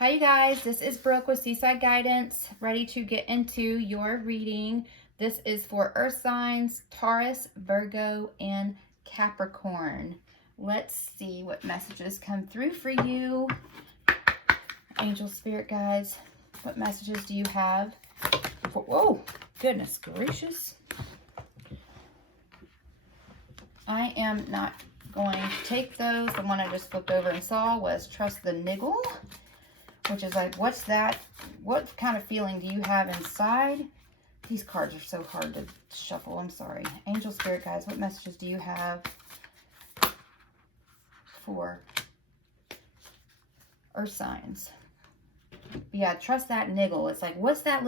Hi you guys, this is Brooke with Seaside Guidance, ready to get into your reading. This is for Earth signs, Taurus, Virgo, and Capricorn. Let's see what messages come through for you. Angel Spirit guides, what messages do you have? Whoa, goodness gracious. I am not going to take those. The one I just flipped over and saw was Trust the Niggle, which is like, what's that? What kind of feeling do you have inside? These cards are so hard to shuffle. I'm sorry. Angel Spirit guides, what messages do you have for Earth signs? Yeah, trust that niggle. It's like, what's that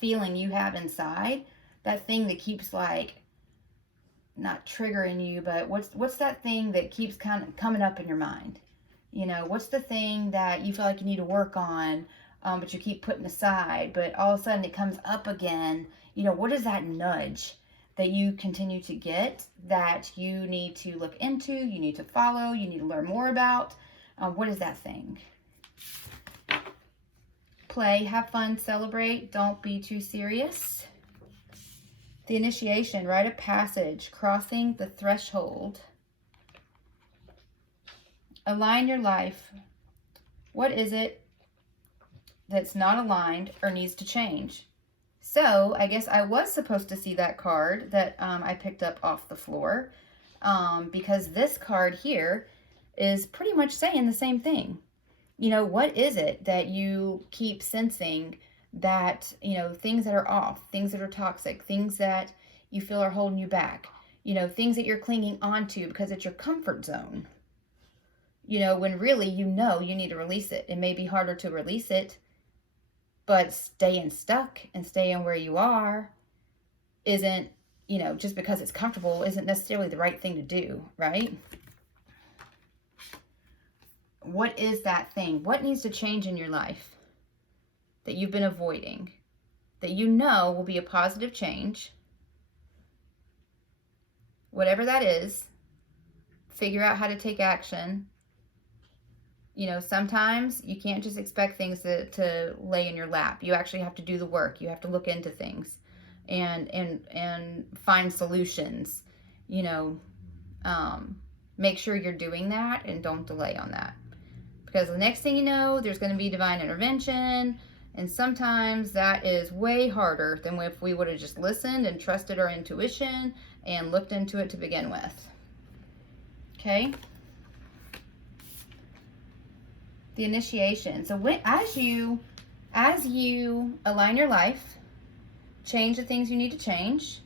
feeling you have inside? That thing that keeps like, not triggering you, but what's that thing that keeps kind of coming up in your mind? You know, what's the thing that you feel like you need to work on, but you keep putting aside, but all of a sudden it comes up again? You know, what is that nudge that you continue to get that you need to look into, you need to follow, you need to learn more about? What is that thing? Play, have fun, celebrate, don't be too serious. The initiation, rite of passage, crossing the threshold. Align your life. What is it that's not aligned or needs to change? So I guess I was supposed to see that card that I picked up off the floor, because this card here is pretty much saying the same thing. You know, what is it that you keep sensing that, you know, things that are off, things that are toxic, things that you feel are holding you back, you know, things that you're clinging onto because it's your comfort zone? You know, when really you know you need to release it. It may be harder to release it, but staying stuck and staying where you are isn't, you know, just because it's comfortable isn't necessarily the right thing to do, right? What is that thing? What needs to change in your life that you've been avoiding, that you know will be a positive change? Whatever that is, figure out how to take action. You know, sometimes you can't just expect things to lay in your lap. You actually have to do the work. You have to look into things and find solutions. You know, make sure you're doing that and don't delay on that. Because the next thing you know, there's going to be divine intervention. And sometimes that is way harder than if we would have just listened and trusted our intuition and looked into it to begin with. Okay? The initiation. So as you align your life, change the things you need to change,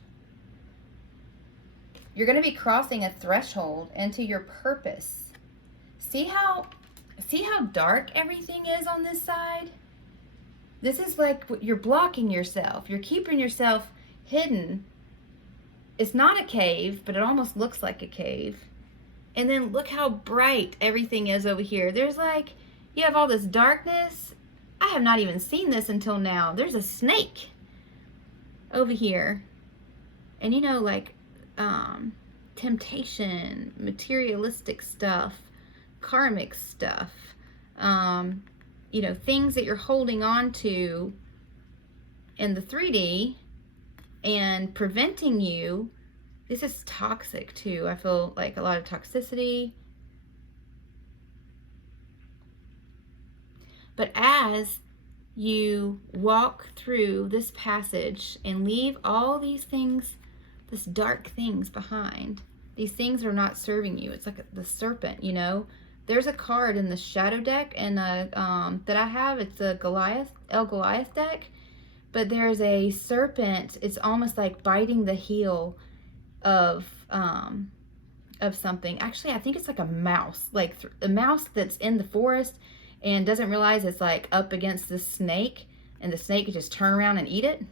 you're going to be crossing a threshold into your purpose. See how dark everything is on this side? This is like you're blocking yourself. You're keeping yourself hidden. It's not a cave, but it almost looks like a cave. And then look how bright everything is over here. There's like, you have all this darkness. I have not even seen this until now. There's a snake over here. And you know, like temptation, materialistic stuff, karmic stuff, you know, things that you're holding on to in the 3D and preventing you. This is toxic too. I feel like a lot of toxicity. But as you walk through this passage and leave all these things, this dark things behind, these things are not serving you. It's like the serpent, you know. There's a card in the shadow deck and that I have. It's a Goliath deck, but there's a serpent. It's almost like biting the heel of something. Actually, I think it's like a mouse, like a mouse that's in the forest and doesn't realize it's like up against the snake, and the snake could just turn around and eat it.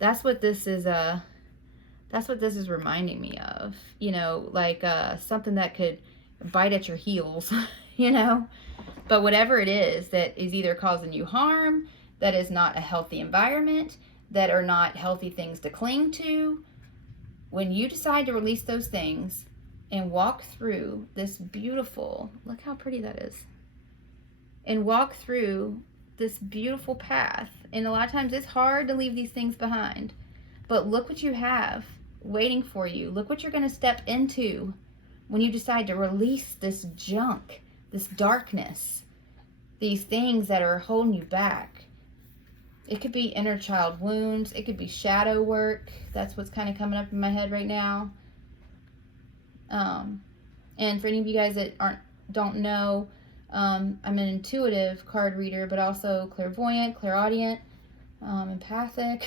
That's what this is. That's what this is reminding me of. You know, like something that could bite at your heels. You know, but whatever it is that is either causing you harm, that is not a healthy environment, that are not healthy things to cling to. When you decide to release those things and walk through this beautiful, look how pretty that is. and walk through this beautiful path. And a lot of times it's hard to leave these things behind. But look what you have waiting for you. Look what you're going to step into when you decide to release this junk, this darkness, these things that are holding you back. It could be inner child wounds. It could be shadow work. That's what's kind of coming up in my head right now. And for any of you guys that don't know, I'm an intuitive card reader, but also clairvoyant, clairaudient, empathic.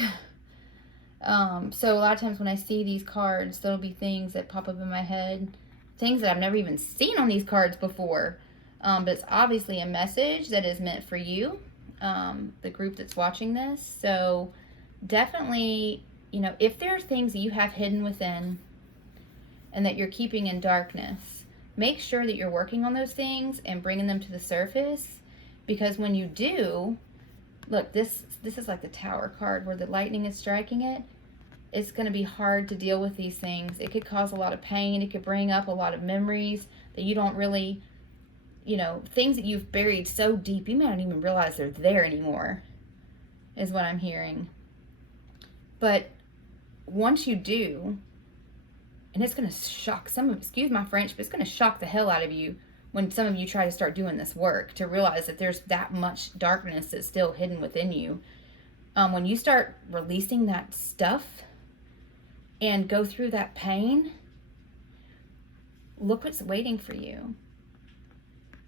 So a lot of times when I see these cards, there'll be things that pop up in my head, things that I've never even seen on these cards before. But it's obviously a message that is meant for you, the group that's watching this. So definitely, you know, if there are things that you have hidden within and that you're keeping in darkness, make sure that you're working on those things and bringing them to the surface. Because when you do, look, this is like the Tower card where the lightning is striking it. It's going to be hard to deal with these things. It could cause a lot of pain. It could bring up a lot of memories that you don't really, you know, things that you've buried so deep, you may not even realize they're there anymore, is what I'm hearing. But once you do, and it's going to shock some of, excuse my French, but it's going to shock the hell out of you when some of you try to start doing this work, to realize that there's that much darkness that's still hidden within you. When you start releasing that stuff and go through that pain, look what's waiting for you.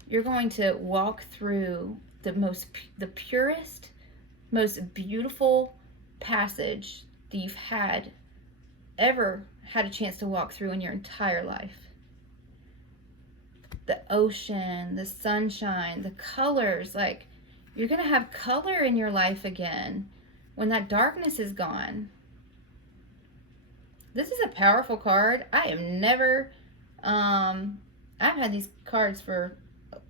You're going to walk through the purest, most beautiful passage that you've ever had a chance to walk through in your entire life. The ocean, the sunshine, the colors, like, you're going to have color in your life again when that darkness is gone. This is a powerful card. I've had these cards for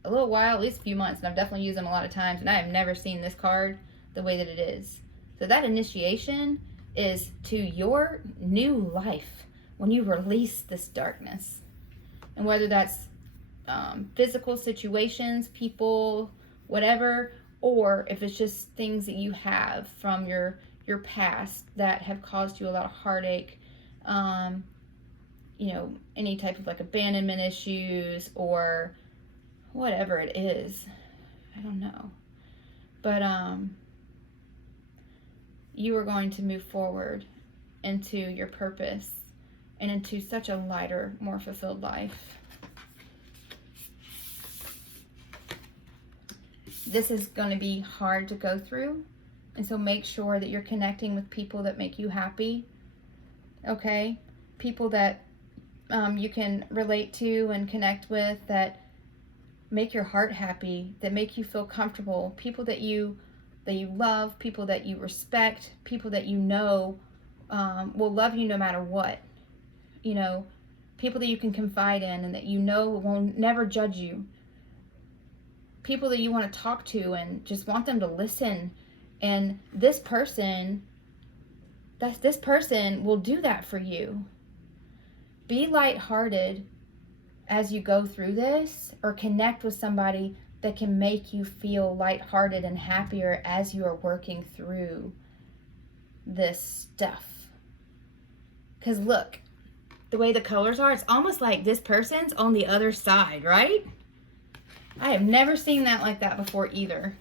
a little while, at least a few months, and I've definitely used them a lot of times, and I have never seen this card the way that it is. So that initiation is to your new life when you release this darkness. And whether that's physical situations, people, whatever, or if it's just things that you have from your past that have caused you a lot of heartache, you know, any type of like abandonment issues or whatever it is, I don't know, but you are going to move forward into your purpose and into such a lighter, more fulfilled life. This is going to be hard to go through, and so make sure that you're connecting with people that make you happy, okay? People that you can relate to and connect with, that make your heart happy, that make you feel comfortable, people that you love, people that you respect, people that you know will love you no matter what, you know, people that you can confide in and that you know will never judge you, people that you want to talk to and just want them to listen. And this person will do that for you. Be lighthearted as you go through this, or connect with somebody that can make you feel lighthearted and happier as you are working through this stuff. Because look, the way the colors are, it's almost like this person's on the other side, right? I have never seen that like that before either.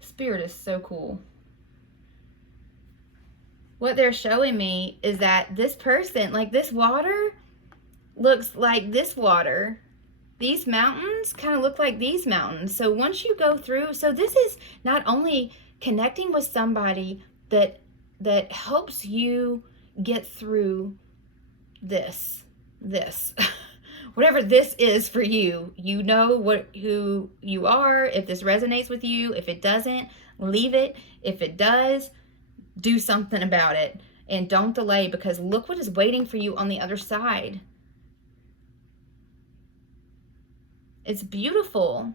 Spirit is so cool. What they're showing me is that this person, like this water, looks like this water. These mountains kind of look like these mountains. So once you go through, so this is not only connecting with somebody that helps you get through this whatever this is for you. You know who you are. If this resonates with you, if it doesn't, leave it. If it does, do something about it, and don't delay, because look what is waiting for you on the other side. It's beautiful.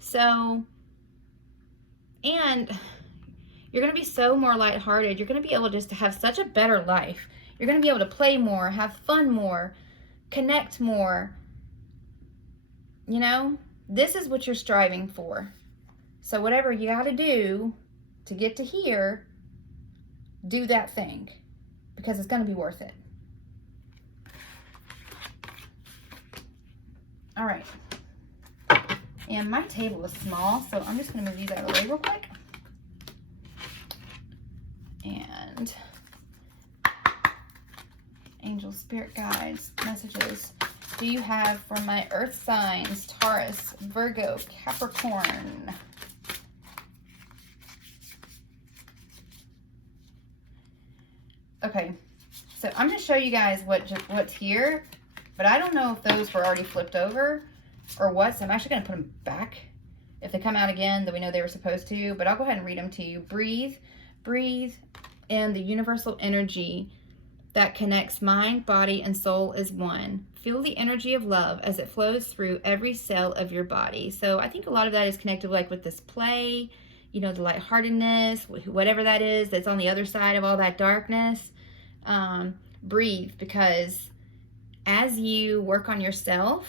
So, and you're going to be so more lighthearted. You're going to be able just to have such a better life. You're going to be able to play more, have fun more, connect more. you know, this is what you're striving for. So whatever you got to do to get to here, do that thing, because it's going to be worth it. All right. And my table is small, so I'm just going to move these out of the way real quick. And angel, spirit guides, messages do you have for my earth signs, Taurus, Virgo, Capricorn? Okay, so I'm going to show you guys what's here, but I don't know if those were already flipped over or what, so I'm actually going to put them back. If they come out again, then we know they were supposed to, but I'll go ahead and read them to you. Breathe in the universal energy that connects mind, body, and soul as one. Feel the energy of love as it flows through every cell of your body. So I think a lot of that is connected like with this play, you know, the lightheartedness, whatever that is that's on the other side of all that darkness. Breathe, because as you work on yourself,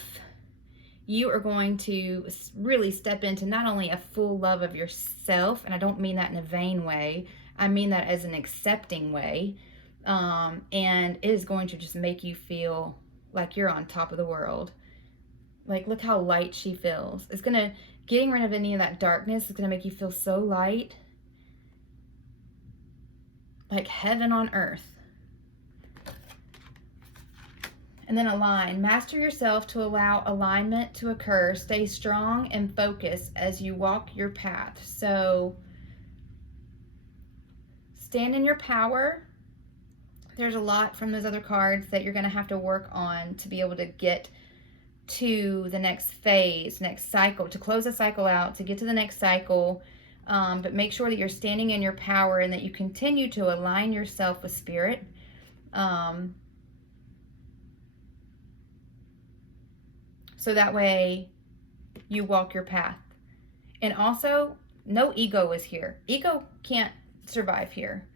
you are going to really step into not only a full love of yourself, and I don't mean that in a vain way, I mean that as an accepting way, and it is going to just make you feel like you're on top of the world. Like, look how light she feels. It's going to, getting rid of any of that darkness is going to make you feel so light, like heaven on earth. And then align. Master yourself to allow alignment to occur. Stay strong and focused as you walk your path. So stand in your power. There's a lot from those other cards that you're going to have to work on to be able to get to the next phase, next cycle, to close a cycle out, to get to the next cycle. But make sure that you're standing in your power and that you continue to align yourself with spirit. So that way you walk your path. And also, no ego is here. Ego can't survive here.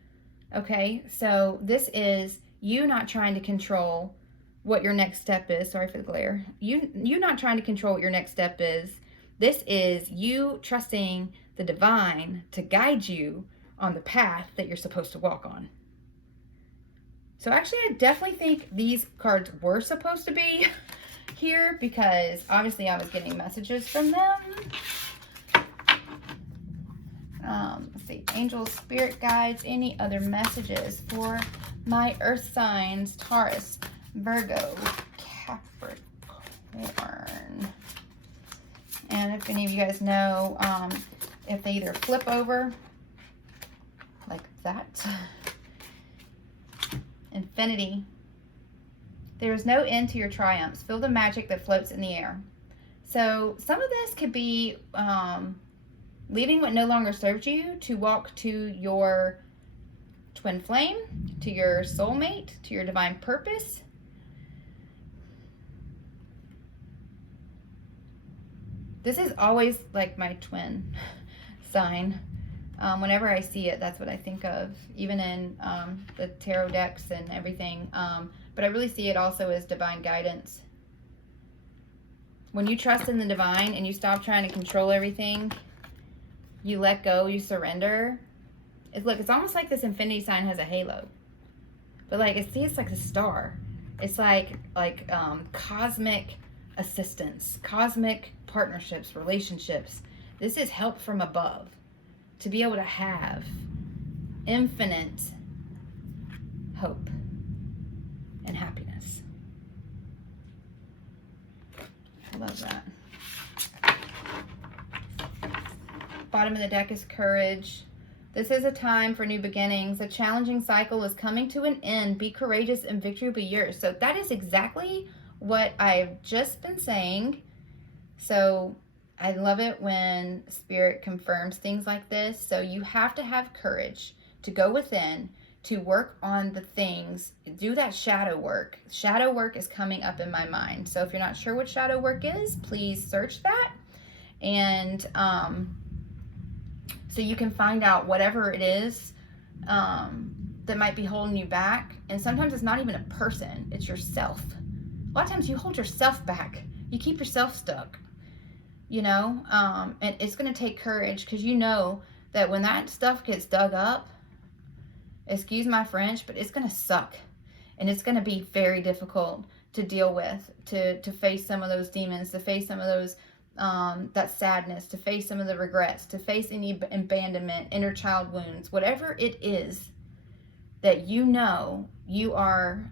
Okay, so this is you not trying to control what your next step is. Sorry for the glare. You not trying to control what your next step is. This is you trusting the divine to guide you on the path that you're supposed to walk on. So actually, I definitely think these cards were supposed to be here because obviously I was getting messages from them. Let's see, angels, spirit guides, any other messages for my earth signs, Taurus, Virgo, Capricorn. And if any of you guys know, if they either flip over like that, infinity, there is no end to your triumphs. Feel the magic that floats in the air. So some of this could be leaving what no longer serves you to walk to your twin flame, to your soulmate, to your divine purpose. This is always like my twin sign. Whenever I see it, that's what I think of, even in the tarot decks and everything. But I really see it also as divine guidance. When you trust in the divine and you stop trying to control everything, you let go, you surrender. Look, it's almost like this infinity sign has a halo. But like, it's like a star. It's like cosmic assistance, cosmic partnerships, relationships. This is help from above to be able to have infinite hope and happiness. I love that. Bottom of the deck is courage. This is a time for new beginnings. A challenging cycle is coming to an end. Be courageous and victory will be yours. So that is exactly what I've just been saying. So I love it when Spirit confirms things like this. So you have to have courage to go within, to work on the things, do that shadow work. Shadow work is coming up in my mind. So if you're not sure what shadow work is, please search that. And so you can find out whatever it is that might be holding you back. And sometimes it's not even a person, it's yourself. A lot of times you hold yourself back. You keep yourself stuck. you know, and it's going to take courage, because you know that when that stuff gets dug up, excuse my French, but it's going to suck, and it's going to be very difficult to deal with, to face some of those demons, to face some of those that sadness, to face some of the regrets, to face any abandonment, inner child wounds, whatever it is that you know you are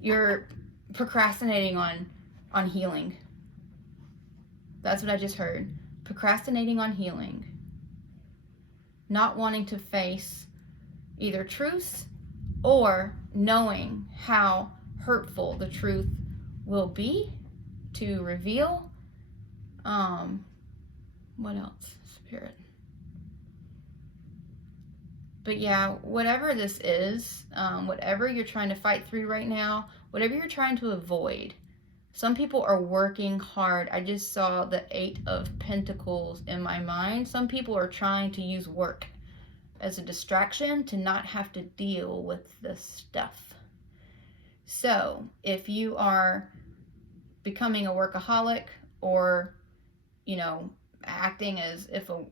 you're procrastinating on healing. That's what I just heard. Procrastinating on healing. Not wanting to face either truths, or knowing how hurtful the truth will be to reveal. What else? Spirit. But yeah, whatever this is, whatever you're trying to fight through right now, whatever you're trying to avoid, some people are working hard. I just saw the 8 of Pentacles in my mind. Some people are trying to use work as a distraction to not have to deal with this stuff. So if you are becoming a workaholic, or, you know, acting as if a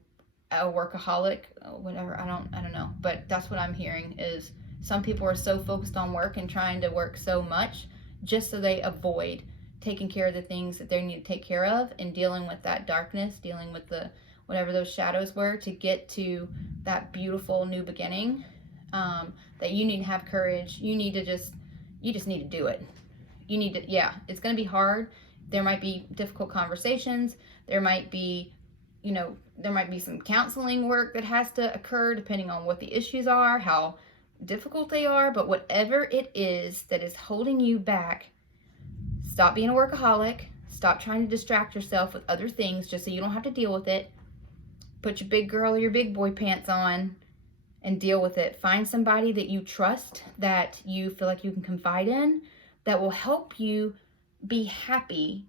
workaholic, whatever, I don't know, but that's what I'm hearing, is some people are so focused on work and trying to work so much just so they avoid taking care of the things that they need to take care of, and dealing with that darkness, dealing with the whatever those shadows were, to get to that beautiful new beginning. That you need to have courage. You just need to do it. You need to, yeah, it's going to be hard. There might be difficult conversations. There might be, you know, there might be some counseling work that has to occur depending on what the issues are, how difficult they are. But whatever it is that is holding you back, stop being a workaholic. Stop trying to distract yourself with other things just so you don't have to deal with it. Put your big girl or your big boy pants on and deal with it. Find somebody that you trust, that you feel like you can confide in, that will help you be happy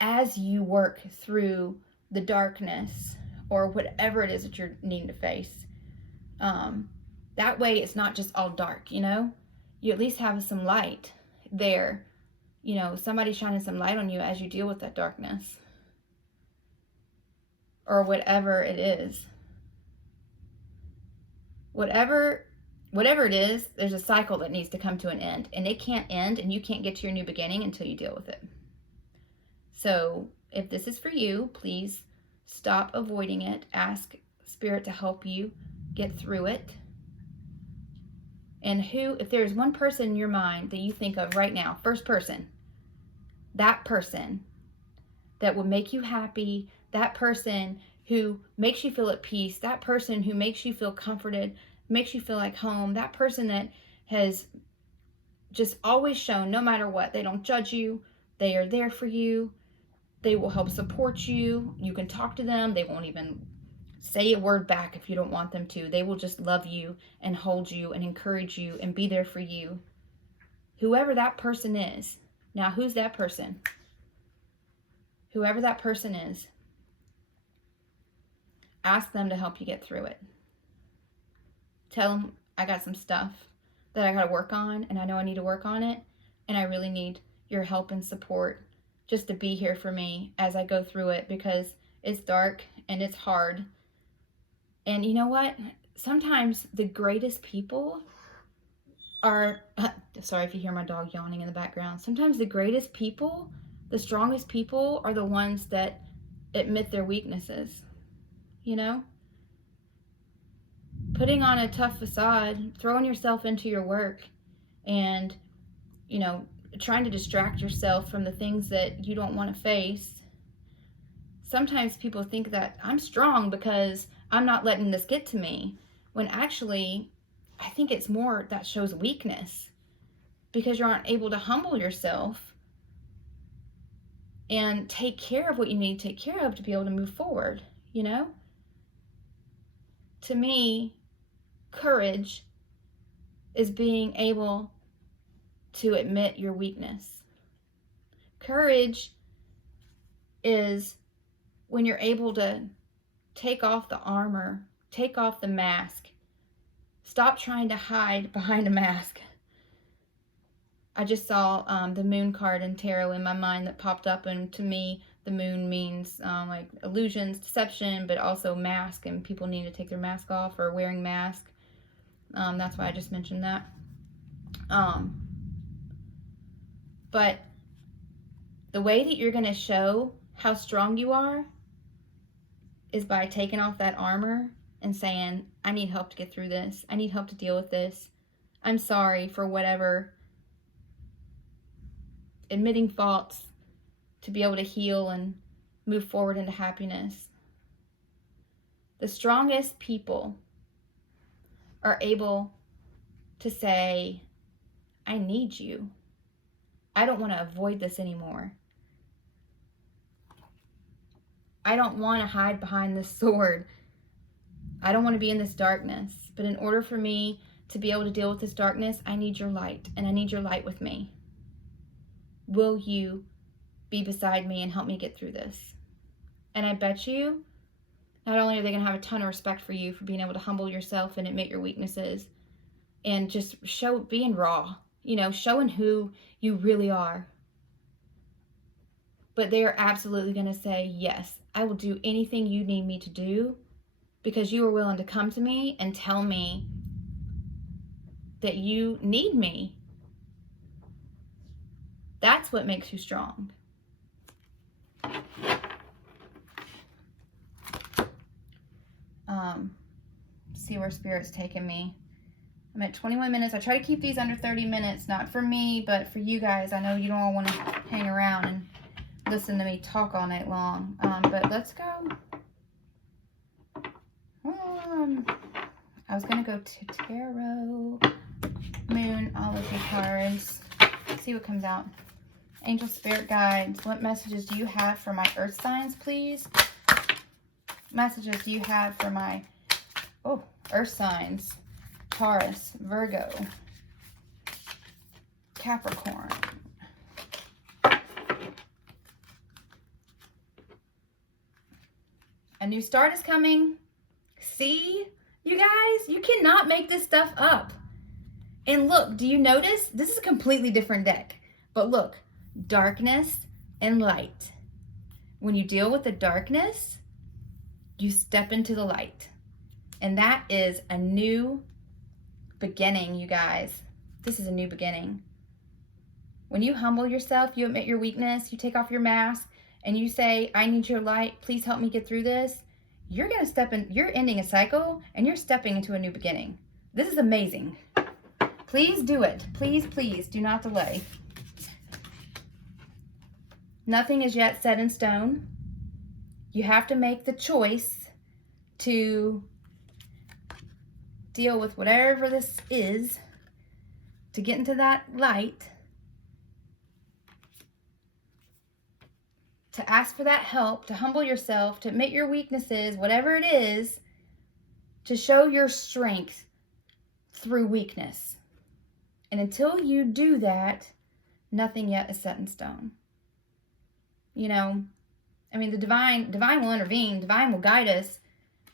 as you work through the darkness or whatever it is that you're needing to face. That way it's not just all dark, you know? You at least have some light there. You know, somebody shining some light on you as you deal with that darkness. Or whatever it is. Whatever it is, there's a cycle that needs to come to an end. And it can't end, and you can't get to your new beginning until you deal with it. So if this is for you, please stop avoiding it. Ask Spirit to help you get through it. And if there's one person in your mind that you think of right now, first person, that person that will make you happy, that person who makes you feel at peace, that person who makes you feel comforted, makes you feel like home, that person that has just always shown, no matter what, they don't judge you, they are there for you, they will help support you, you can talk to them, they won't even say a word back if you don't want them to, they will just love you and hold you and encourage you and be there for you. Whoever that person is. Now, who's that person? Whoever that person is, ask them to help you get through it. Tell them, I got some stuff that I got to work on, and I know I need to work on it, and I really need your help and support just to be here for me as I go through it, because it's dark and it's hard. And you know what? Sometimes the greatest people are, sorry if you hear my dog yawning in the background. Sometimes the greatest people, the strongest people, are the ones that admit their weaknesses. You know? Putting on a tough facade, throwing yourself into your work, and, you know, trying to distract yourself from the things that you don't want to face. Sometimes people think that I'm strong because I'm not letting this get to me, when actually I think it's more that shows weakness, because you aren't able to humble yourself and take care of what you need to take care of to be able to move forward, you know? To me, courage is being able to admit your weakness. Courage is when you're able to take off the armor, take off the mask, stop trying to hide behind a mask. I just saw the moon card in tarot in my mind that popped up, and to me, the moon means like illusions, deception, but also mask, and people need to take their mask off or wearing mask. That's why I just mentioned that. But the way that you're going to show how strong you are is by taking off that armor and saying, I need help to get through this. I need help to deal with this. I'm sorry for whatever. Admitting faults to be able to heal and move forward into happiness. The strongest people are able to say, I need you. I don't want to avoid this anymore. I don't want to hide behind this sword. I don't want to be in this darkness. But in order for me to be able to deal with this darkness, I need your light, and I need your light with me. Will you be beside me and help me get through this? And I bet you, not only are they going to have a ton of respect for you for being able to humble yourself and admit your weaknesses and just being raw, showing who you really are. But they are absolutely going to say, yes, I will do anything you need me to do because you are willing to come to me and tell me that you need me. That's what makes you strong. See where Spirit's taking me. I'm at 21 minutes. I try to keep these under 30 minutes, not for me, but for you guys. I know you don't all want to hang around and listen to me talk all night long. But let's go. I was going to go to Tarot, Moon, all of the cards. See what comes out. Angel Spirit Guides, what messages do you have for my earth signs, please? Messages do you have for my earth signs? Taurus, Virgo, Capricorn. A new start is coming. See, you guys, you cannot make this stuff up. And look, do you notice? This is a completely different deck. But look, darkness and light. When you deal with the darkness, you step into the light. And that is a new beginning, you guys. This is a new beginning. When you humble yourself, you admit your weakness, you take off your mask, and you say, I need your light, please help me get through this, you're going to step in, you're ending a cycle, and you're stepping into a new beginning. This is amazing. Please do it. Please, please do not delay. Nothing is yet set in stone. You have to make the choice to deal with whatever this is, to get into that light, to ask for that help, to humble yourself, to admit your weaknesses, whatever it is, to show your strength through weakness. And until you do that, nothing yet is set in stone. The divine will intervene, divine will guide us,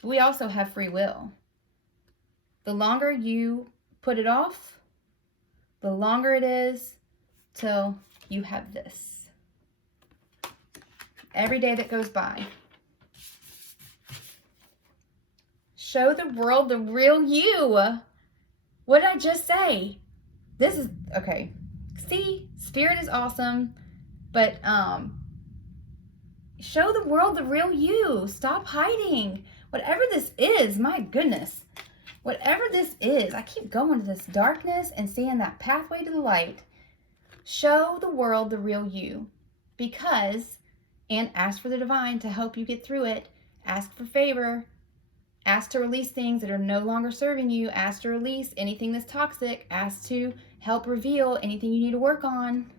but we also have free will. The longer you put it off, the longer it is till you have this. Every day that goes by. Show the world the real you. What did I just say? This is, okay. See, Spirit is awesome, but show the world the real you. Stop hiding. Whatever this is, my goodness. Whatever this is, I keep going to this darkness and seeing that pathway to the light. Show the world the real you. And ask for the divine to help you get through it. Ask for favor. Ask to release things that are no longer serving you. Ask to release anything that's toxic. Ask to help reveal anything you need to work on.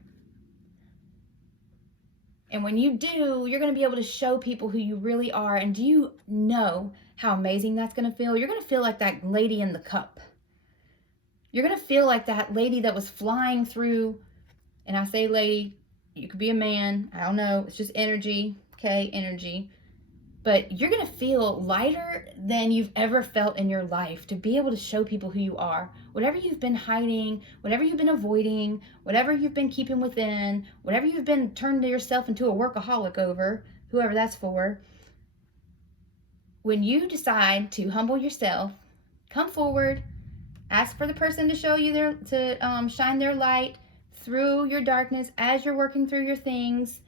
And when you do, you're going to be able to show people who you really are. And do you know how amazing that's going to feel? You're going to feel like that lady in the cup. You're going to feel like that lady that was flying through, and I say lady, you could be a man, I don't know, it's just energy, okay, energy. but you're going to feel lighter than you've ever felt in your life to be able to show people who you are. Whatever you've been hiding, whatever you've been avoiding, whatever you've been keeping within, whatever you've been turning yourself into a workaholic over, whoever that's for, when you decide to humble yourself, come forward, ask for the person to show you shine their light through your darkness as you're working through your things,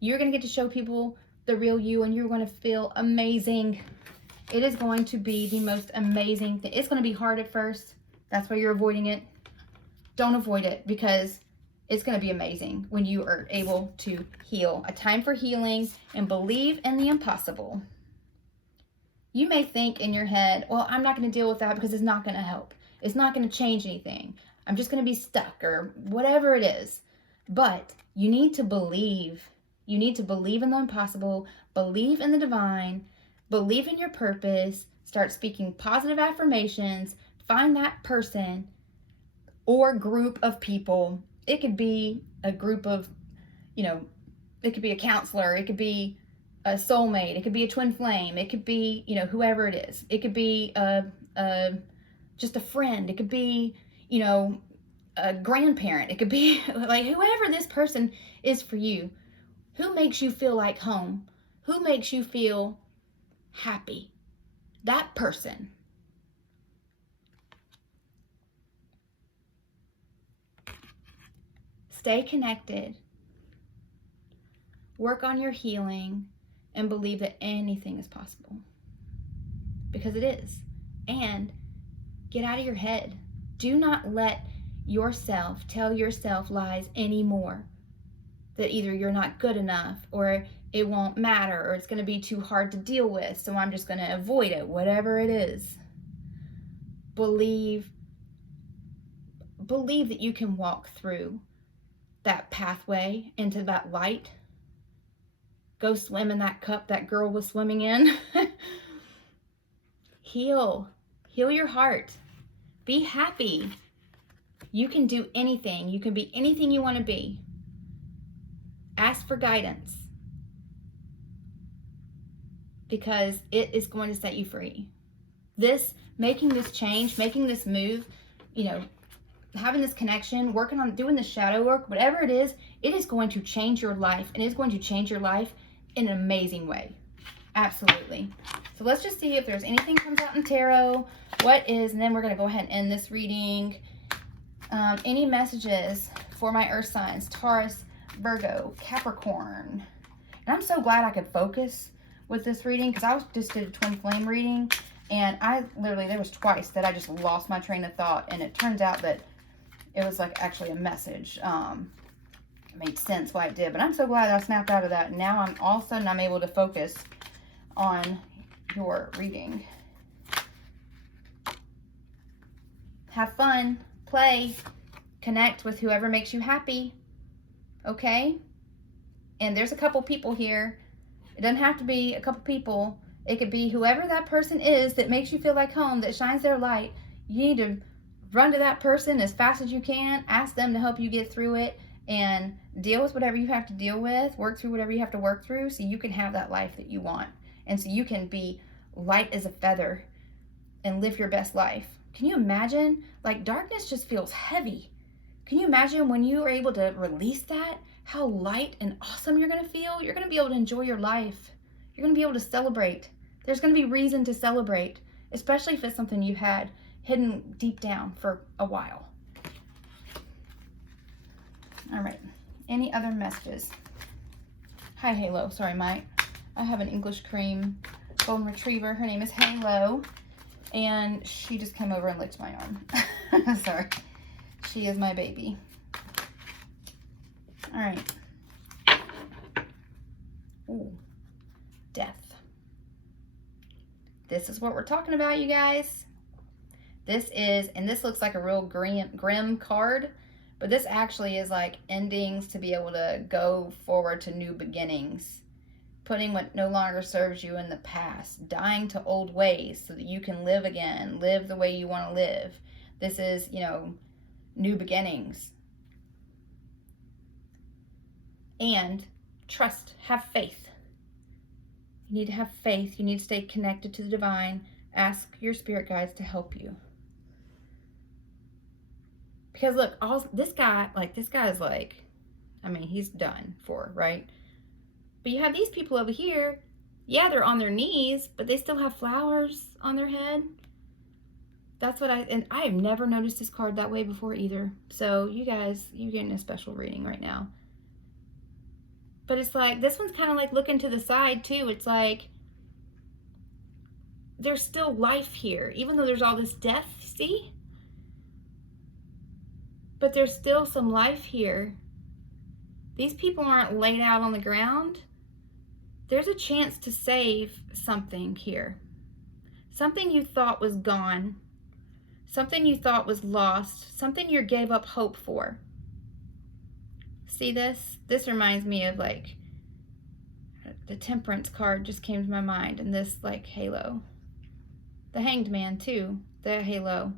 you're going to get to show people the real you, and you're going to feel amazing. It is going to be the most amazing thing. It's going to be hard at first. That's why you're avoiding it. Don't avoid it, because it's going to be amazing when you are able to heal. A time for healing, and believe in the impossible. You may think in your head, well, I'm not going to deal with that because it's not going to help. It's not going to change anything. I'm just going to be stuck, or whatever it is. But you need to believe. You need to believe in the impossible, believe in the divine, believe in your purpose, start speaking positive affirmations, find that person or group of people. It could be a group of, it could be a counselor, it could be a soulmate, it could be a twin flame, it could be, whoever it is. It could be just a friend, it could be, a grandparent, it could be like whoever this person is for you. Who makes you feel like home? Who makes you feel happy? That person. Stay connected. Work on your healing and believe that anything is possible. Because it is. And get out of your head. Do not let yourself tell yourself lies anymore. That either you're not good enough, or it won't matter, or it's going to be too hard to deal with, so I'm just going to avoid it, whatever it is. Believe that you can walk through that pathway into that light. Go swim in that cup that girl was swimming in. Heal your heart. Be happy. You can do anything. You can be anything you want to be. Ask for guidance, because it is going to set you free. Making this change, making this move, having this connection, working on doing the shadow work, whatever it is going to change your life, and it's going to change your life in an amazing way. Absolutely. So let's just see if there's anything comes out in tarot. And then we're going to go ahead and end this reading. Any messages for my earth signs, Taurus, Virgo, Capricorn. And I'm so glad I could focus with this reading, because I just did a twin flame reading, and there was twice that I just lost my train of thought, and it turns out that it was like actually a message. It made sense why it did, but I'm so glad I snapped out of that. And now all of a sudden I'm able to focus on your reading. Have fun, play, connect with whoever makes you happy. Okay? And there's a couple people here. It doesn't have to be a couple people. It could be whoever that person is that makes you feel like home, that shines their light. You need to run to that person as fast as you can. Ask them to help you get through it and deal with whatever you have to deal with. Work through whatever you have to work through, so you can have that life that you want. And so you can be light as a feather and live your best life. Can you imagine? Like, darkness just feels heavy. Can you imagine when you are able to release that, how light and awesome you're going to feel? You're going to be able to enjoy your life. You're going to be able to celebrate. There's going to be reason to celebrate, especially if it's something you had hidden deep down for a while. All right. Any other messages? Hi, Halo. Sorry, Mike. I have an English cream golden retriever. Her name is Halo, and she just came over and licked my arm. Sorry. She is my baby. All right. Ooh, death. This is what we're talking about, you guys. This looks like a real grim card, but this actually is like endings to be able to go forward to new beginnings. Putting what no longer serves you in the past. Dying to old ways so that you can live again. Live the way you want to live. This is, new beginnings. And trust, have faith. You need to have faith. You need to stay connected to the divine. Ask your spirit guides to help you. Because look, this guy is like, I mean, he's done for, right? But you have these people over here. Yeah, they're on their knees, but they still have flowers on their head. That's what and I have never noticed this card that way before either. So you guys, you're getting a special reading right now. But it's like, this one's kind of like looking to the side too. It's like, there's still life here, even though there's all this death, see? But there's still some life here. These people aren't laid out on the ground. There's a chance to save something here. Something you thought was gone. Something you thought was lost. Something you gave up hope for. See this? This reminds me of like, the Temperance card just came to my mind. And this like halo. The Hanged Man too. The halo.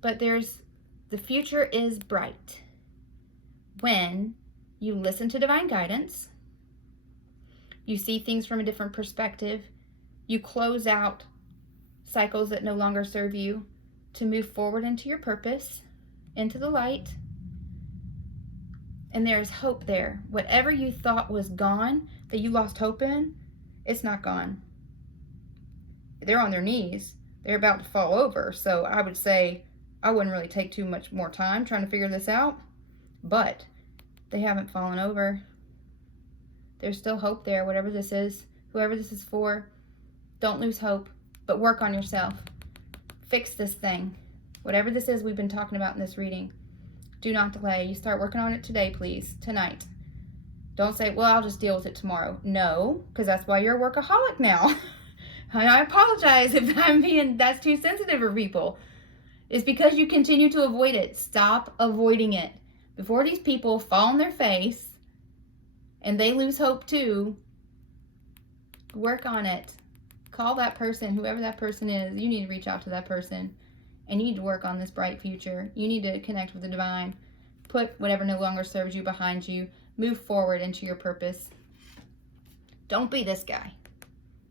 But the future is bright. When you listen to divine guidance, you see things from a different perspective, you close out cycles that no longer serve you to move forward into your purpose, into the light, and there's hope there. Whatever you thought was gone, that you lost hope in, it's not gone. They're on their knees. They're about to fall over. So I would say I wouldn't really take too much more time trying to figure this out. But they haven't fallen over. There's still hope there, whatever this is. Whoever this is for, don't lose hope, but work on yourself. Fix this thing. Whatever this is we've been talking about in this reading, do not delay. You start working on it today, please, tonight. Don't say, well, I'll just deal with it tomorrow. No, because that's why you're a workaholic now. And I apologize if that's too sensitive for people. It's because you continue to avoid it. Stop avoiding it. Before these people fall on their face and they lose hope too, work on it. Call that person, whoever that person is. You need to reach out to that person and you need to work on this bright future. You need to connect with the divine. Put whatever no longer serves you behind you. Move forward into your purpose. Don't be this guy.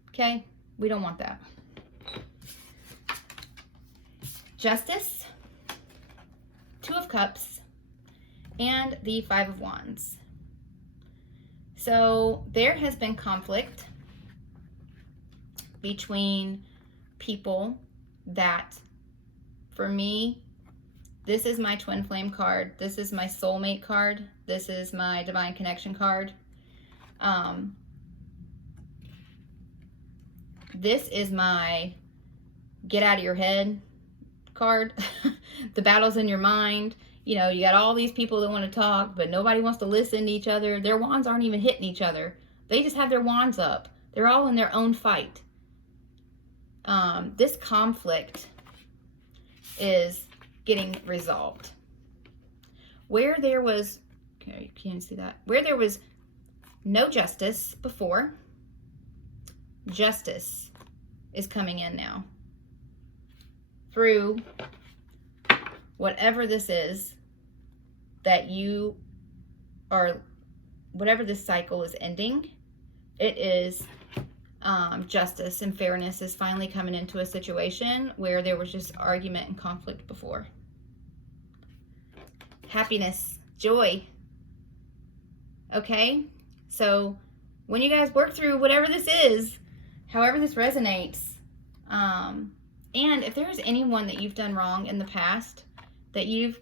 Okay? We don't want that. Justice, Two of Cups, and the Five of Wands. So there has been conflict between people that, for me, this is my twin flame card. This is my soulmate card. This is my divine connection card. This is my get out of your head card. The battle's in your mind. You know, you got all these people that want to talk, but nobody wants to listen to each other. Their wands aren't even hitting each other. They just have their wands up. They're all in their own fight. This conflict is getting resolved. Where there was, okay, you can see that. Where there was no justice before, justice is coming in now. Through whatever this is that you are, whatever this cycle is ending, it is justice and fairness is finally coming into a situation where there was just argument and conflict before. Happiness, joy. Okay? So when you guys work through whatever this is, however this resonates, and if there's anyone that you've done wrong in the past, that you've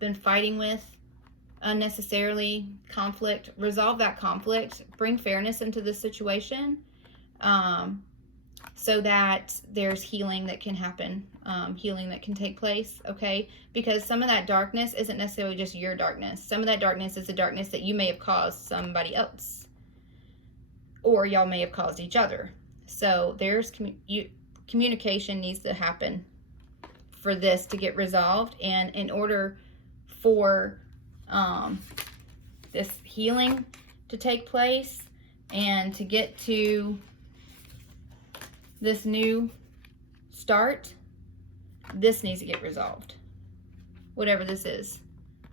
been fighting with unnecessarily, conflict, resolve that conflict, bring fairness into the situation, so that there's healing that can happen, healing that can take place, okay? Because some of that darkness isn't necessarily just your darkness. Some of that darkness is the darkness that you may have caused somebody else, or y'all may have caused each other. So there's communication needs to happen for this to get resolved, and in order for this healing to take place and to get to this new start, this needs to get resolved, whatever this is,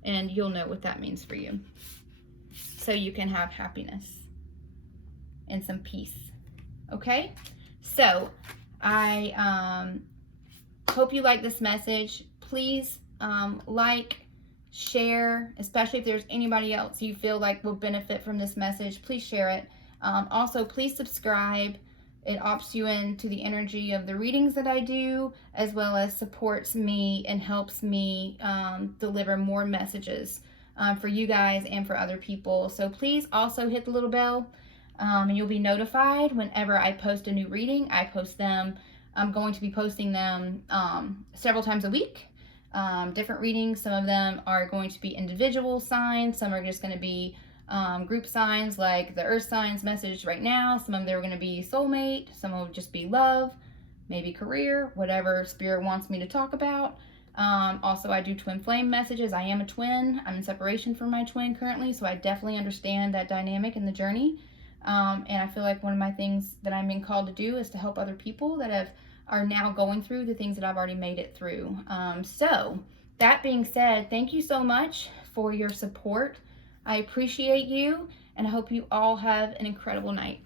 and you'll know what that means for you, so you can have happiness. and some peace. Okay? So, I hope you like this message. Please like, share, especially if there's anybody else you feel like will benefit from this message. Please share it. Also, please subscribe. It opts you into the energy of the readings that I do, as well as supports me and helps me deliver more messages for you guys and for other people. So please also hit the little bell, and you'll be notified whenever I post a new reading. I post them. I'm going to be posting them several times a week. Different readings. Some of them are going to be individual signs. Some are just going to be group signs, like the earth signs message right now. Some of them are going to be soulmate. Some will just be love, maybe career, whatever spirit wants me to talk about. Also, I do twin flame messages. I am a twin. I'm in separation from my twin currently, so I definitely understand that dynamic in the journey. And I feel like one of my things that I'm being called to do is to help other people that are now going through the things that I've already made it through. So that being said, thank you so much for your support. I appreciate you, and I hope you all have an incredible night.